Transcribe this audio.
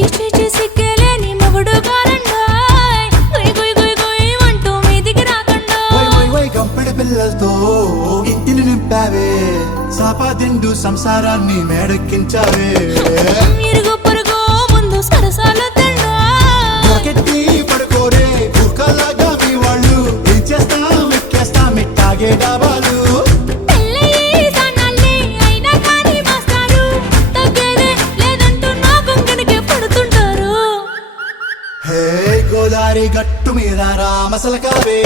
సిగ్గలేని మొగుడు కారండాయ్ గుయ్ గుయ్ గుయ్ గుయ్ అంటూ మీదికి రాకండా కంపెడి పిల్లలతో ఇంటిని నింపావే సాపాదిండు సంసారాన్ని మేడెక్కించావే ఇరుగు పొరుగు ముందు సరసాల తండా రాకెట్టి పడుకోరే కుక్కలాగా మీ వాళ్ళు ఏం చేస్తాం ఎక్కేస్తాం మిట్టాగే డాబాలు పెళ్ళయి సన్నాళ్ళే అయినా కానీ మాస్తారు తగ్గేదే లేదంటూ నా కొంగనికే పడుతుంటారు హే గోదారి గట్టు మీద రామసలకావే